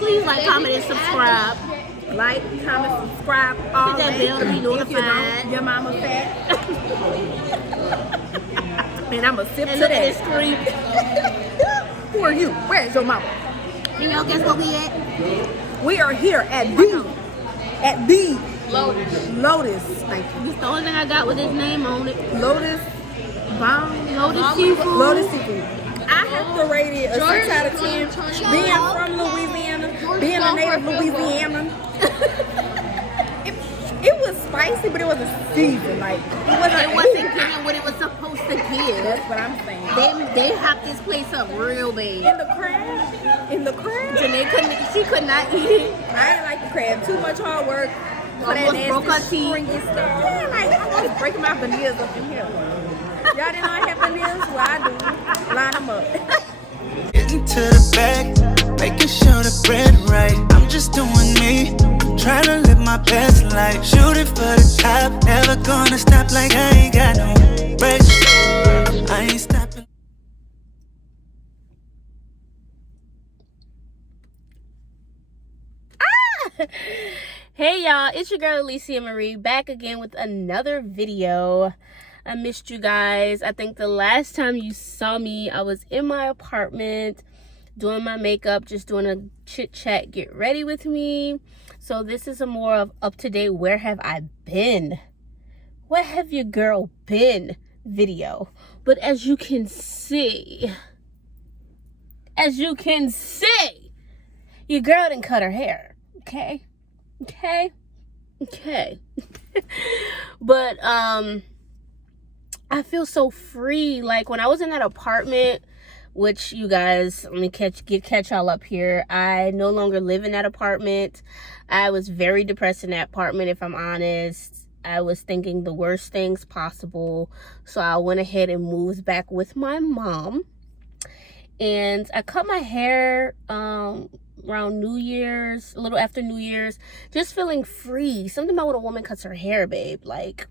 Please like, comment, and subscribe. Like, comment, subscribe, all Hit that bell to be If you notified. know your mama fat. And I'ma sip And to look at this that. screen. Who are you? Where's your mama? Can y'all guess what we at? We are here at the Lotus. Thank you. This the only thing I got with his name on it. Lotus Bomb. Lotus Seafood. Lotus Seafood. I have to rate it a 6 out of 10. Being from Louisiana, being a native Louisiana, it was spicy, but it wasn't seasoned. Like It wasn't giving what it was supposed to give. That's what I'm saying. They hopped this place up real bad. In the crab. And she could not eat it. I didn't like the crab. Too much hard work. For that Almost broke her nasty teeth. stringy stuff. Yeah, like I was breaking my veneers up in here. Y'all didn't know I had veneers? Well, I do. Line them up. Getting to the back, making sure the bread right. I'm just doing me, trying to live my best life. Shooting for the top, never gonna stop like I ain't got no brakes. I ain't stopping. Hey y'all, it's your girl Alesia Marie back again with another video. I missed you guys. I think the last time you saw me, I was in my apartment doing my makeup, just doing a chit chat, get ready with me. So this is a more of up-to-date where have I been? Where have your girl been video. But as you can see, your girl didn't cut her hair. Okay. But I feel so free. Like when I was in that apartment, which you guys, let me catch y'all up here. I no longer live in that apartment. I was very depressed in that apartment, if I'm honest. I was thinking the worst things possible. So I went ahead and moved back with my mom. And I cut my hair around New Year's, a little after New Year's, just feeling free. Something about when a woman cuts her hair, babe. Like,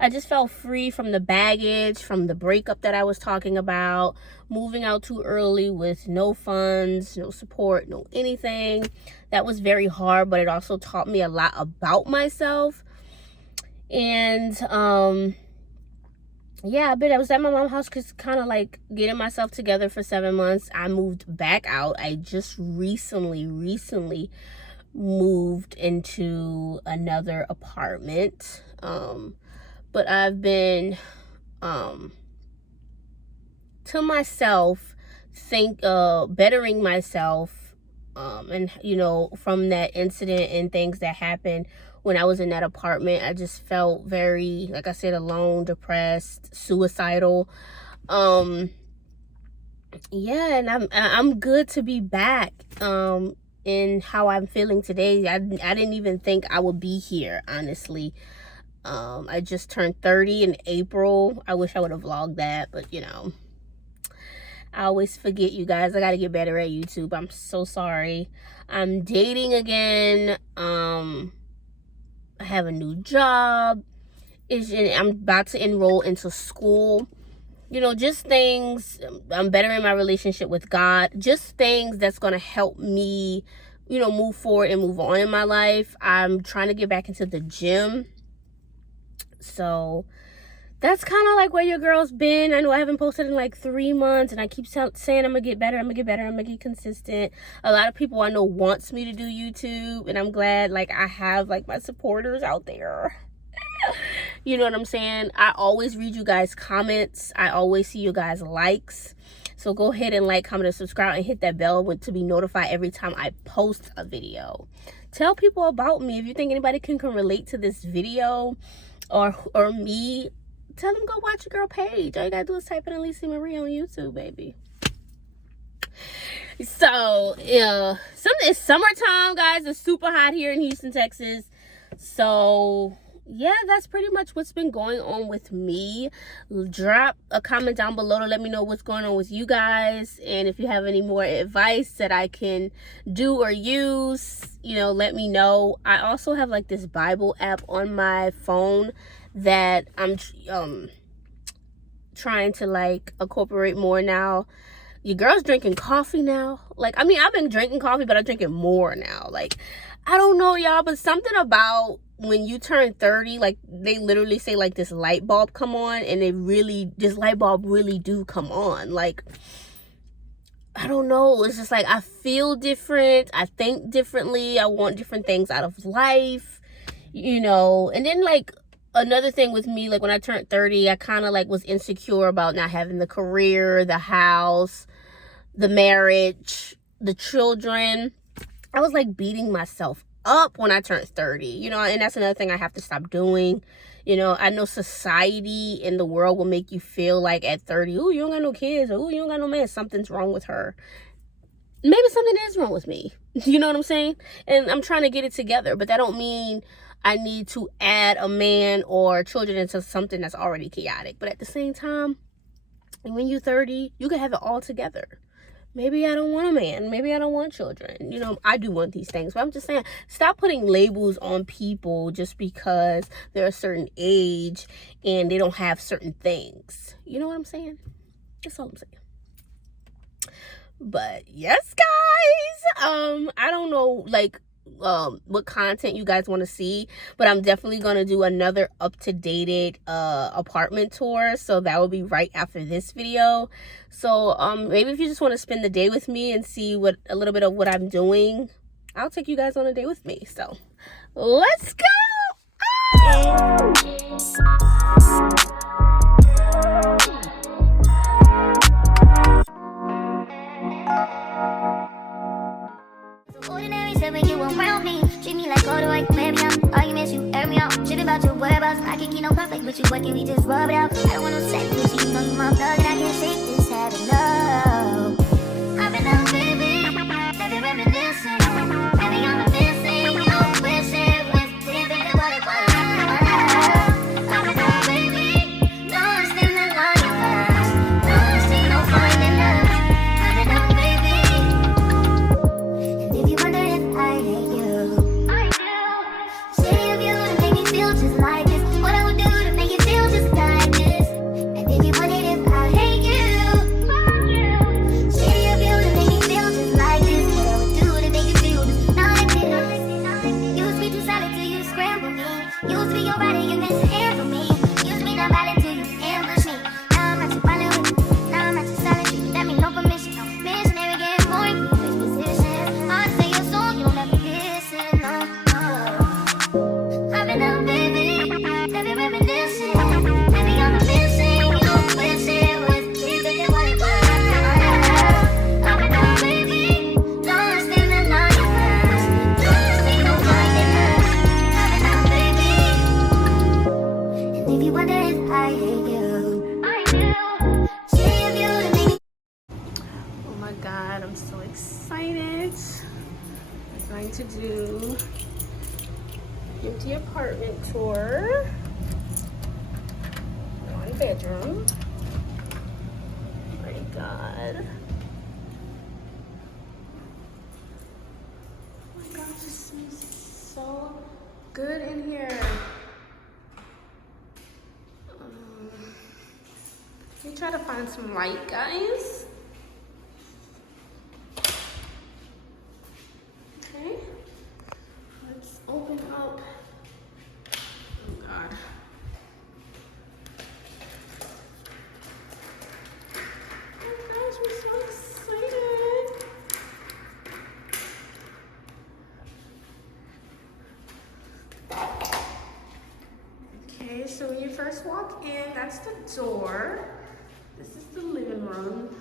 I just felt free from the baggage, from the breakup that I was talking about, moving out too early with no funds, no support, no anything. That was very hard, but it also taught me a lot about myself. And yeah, but I was at my mom's house just kind of like getting myself together for 7 months. I moved back out. I just recently moved into another apartment. But I've been to myself, bettering myself, and you know, from that incident and things that happened when I was in that apartment, I just felt very, like I said, alone, depressed, suicidal. Yeah, and I'm good to be back in how I'm feeling today. I didn't even think I would be here, honestly. I just turned 30 in April. I wish I would have vlogged that, but you know, I always forget, you guys. I gotta get better at YouTube. I'm so sorry. I'm dating again. I have a new job. I'm about to enroll into school. You know, just things. I'm bettering my relationship with God. Just things that's going to help me, you know, move forward and move on in my life. I'm trying to get back into the gym. So that's kind of like where your girl's been. I know I haven't posted in like 3 months, and I keep saying I'm gonna get better, I'm gonna get consistent. A lot of people I know wants me to do YouTube, and I'm glad like I have like my supporters out there. You know what I'm saying? I always read you guys' comments. I always see you guys' likes. So go ahead and like, comment, and subscribe, and hit that bell to be notified every time I post a video. Tell people about me. If you think anybody can relate to this video or me, tell them go watch your girl page. All you gotta do is type in Alesia Marie on YouTube, baby. So yeah, it's summertime, guys. It's super hot here in Houston, Texas. So yeah, that's pretty much what's been going on with me. Drop a comment down below to let me know what's going on with you guys, and if you have any more advice that I can do or use, you know, let me know. I also have like this Bible app on my phone that I'm trying to like incorporate more now. your girl's drinking coffee now. Like, I mean, I've been drinking coffee, but I'm drinking more now. Like, I don't know, y'all, but something about when you turn 30, like, they literally say, like, this light bulb come on, and this light bulb really do come on. Like, I don't know. It's just like I feel different. I think differently. I want different things out of life, you know. And then, like, another thing with me, like, when I turned 30, I kind of, like, was insecure about not having the career, the house, the marriage, the children. I was, like, beating myself up when I turned 30, you know. And that's another thing I have to stop doing. You know, I know society and the world will make you feel like at 30, oh, you don't got no kids, or oh, you don't got no man, something's wrong with her. Maybe something is wrong with me. You know what I'm saying? And I'm trying to get it together, but that don't mean I need to add a man or children into something that's already chaotic. But at the same time, when you're 30, you can have it all together. Maybe I don't want a man. Maybe I don't want children. You know, I do want these things. But I'm just saying, stop putting labels on people just because they're a certain age and they don't have certain things. You know what I'm saying? That's all I'm saying. But yes, guys. I don't know, like, what content you guys want to see, but I'm definitely going to do another up-to-date apartment tour, so that will be right after this video. So maybe if you just want to spend the day with me and see a little bit of what I'm doing, I'll take you guys on a day with me. So let's go. Ordinary said when you around me, treat me like all the right, baby. I'm arguments, you air me out. Tripping about your whereabouts. I can keep no conflict with you, but can we just rub it out? I don't want no sex with you, you know you my thug, and I can't shake this habit, no. I've been out, baby, baby, reminiscing. Baby, I'm a missing, I'm wishing it was different than what it was. I've been out, baby, no one's standing on your past. No one's seen no finding us. I've been out, baby. If you wonder if I hate you, I do. Say of you to make me feel just like this. What I would do to make you feel just like this. And if you wondered if I hate you, fuck you. Say of you to make me feel just like this. What I would do to make you feel just like this. Used to be too solid till you scramble me. Used to be your body, you miss handle me. Used to be not valid till you ambush me. Now I'm not your violent with me. Now I'm not your silent treatment. That mean no permission. No missionary getting boring. You switch positions. I say your song, you don't ever listen. No, no. I've been out, baby. Baby, reminiscing. Baby, I'm a missing. You wish it was different than what it was. I've been out, baby. No one's standing on your past. No one's seen no finding us. I've been out, baby. And if you wonder if I hate you, I do. Say of you to make me. Oh my God, I'm so excited. I'm going to do empty apartment tour. One bedroom. Oh my God. Oh my God, this smells so good in here. Let me try to find some light, guys. Okay, let's open up. Oh God. Oh gosh, we're so excited. Okay, so when you first walk in, that's the door. This is the living room.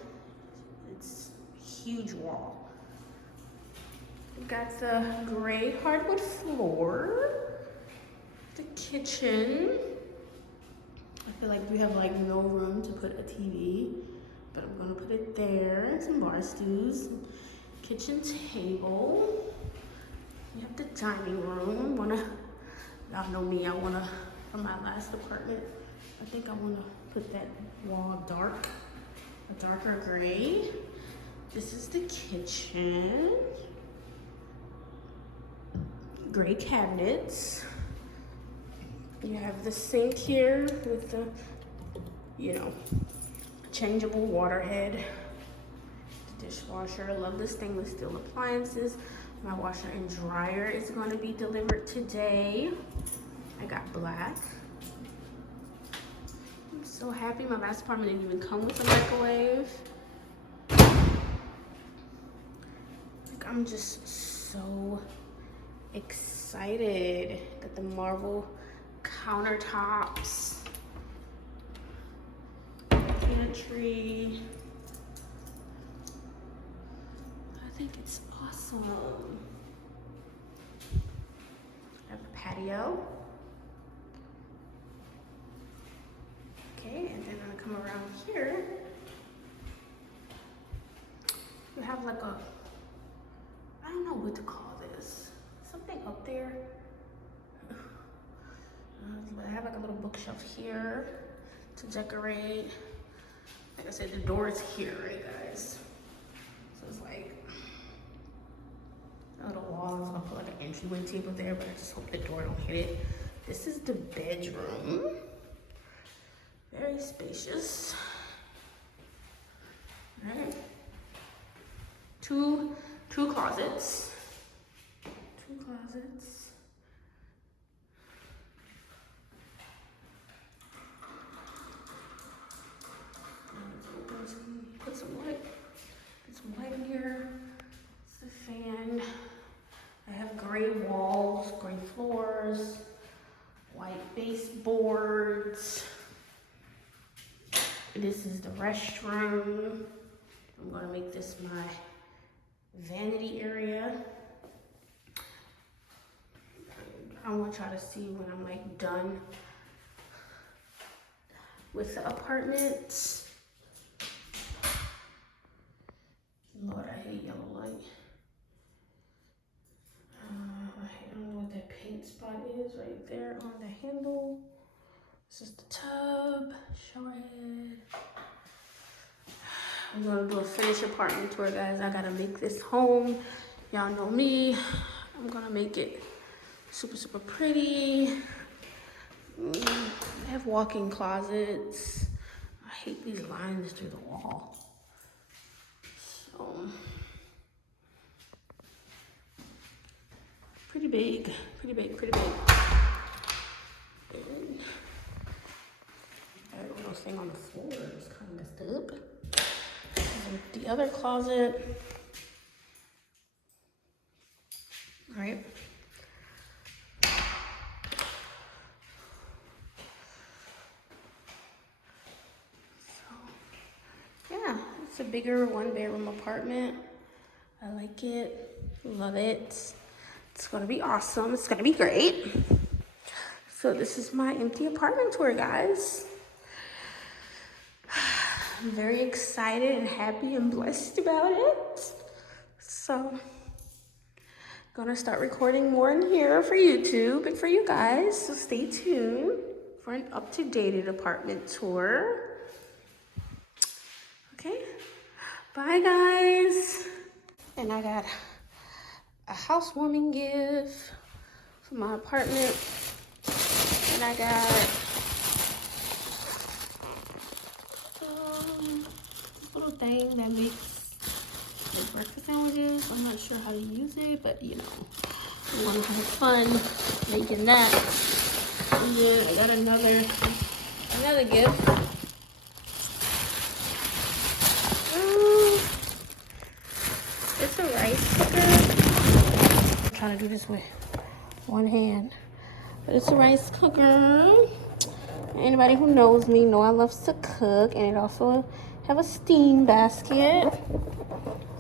It's a huge wall. We've got the gray hardwood floor, the kitchen. I feel like we have like no room to put a TV, but I'm gonna put it there, and some bar stools, kitchen table. We have the dining room. Y'all know me, from my last apartment, I think I wanna put that wall dark, a darker gray. This is the kitchen. Gray cabinets. You have the sink here with the, changeable water head. dishwasher. I love the stainless steel appliances. My washer and dryer is going to be delivered today. I got black. I'm so happy. My last apartment didn't even come with a microwave. Like, I'm just so excited. Got the marble countertops. Tree. I think it's awesome. I have a patio. Okay, and then I'm gonna come around here. You have like a, I don't know what to call this. Something up there. I have like a little bookshelf here to decorate. Like I said, the door is here, right, guys? So it's like a little wall. I was gonna put like an entryway table there, but I just hope the door don't hit it. This is the bedroom. Very spacious. All right. Two closets. Two closets. Put some light in here. It's the fan. I have gray walls, gray floors, white baseboards. This is the restroom. I'm gonna make this my vanity area. I want y'all to see when I'm like done with the apartment. Lord, I hate yellow light. I don't know what that paint spot is right there on the handle. This is the tub, shower head. I'm gonna do a finished apartment tour, guys. I gotta make this home. Y'all know me. I'm gonna make it super, super pretty. I have walk-in closets. I hate these lines through the wall. So, pretty big, pretty big, pretty big. And I have a little thing on the floor. It's kind of messed up. And the other closet. All right. Yeah, it's a bigger one-bedroom apartment. I like it, love it. It's gonna be awesome, it's gonna be great. So this is my empty apartment tour, guys. I'm very excited and happy and blessed about it. So, gonna start recording more in here for YouTube and for you guys. So stay tuned for an up-to-date apartment tour. Okay, bye guys. And I got a housewarming gift for my apartment. And I got this little thing that makes like breakfast sandwiches. I'm not sure how to use it, but you know, I want to have fun making that. And then I got another gift. It's a rice cooker. I'm trying to do this with one hand, but it's a rice cooker. Anybody who knows me know I love to cook, and it also have a steam basket.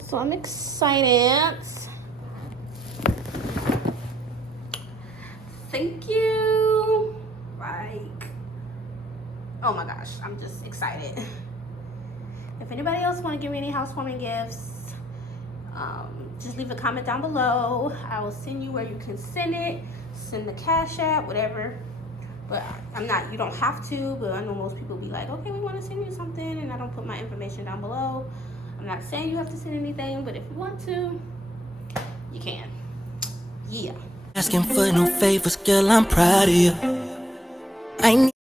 So I'm excited. Thank you. Like, oh my gosh, I'm just excited. If anybody else want to give me any housewarming gifts, just leave a comment down below. I will send you where you can send it. Send the Cash App, whatever. But you don't have to, but I know most people be like, okay, we want to send you something, and I don't put my information down below. I'm not saying you have to send anything, but if you want to, you can. Yeah. Asking for no favors, girl, I'm proud of you. I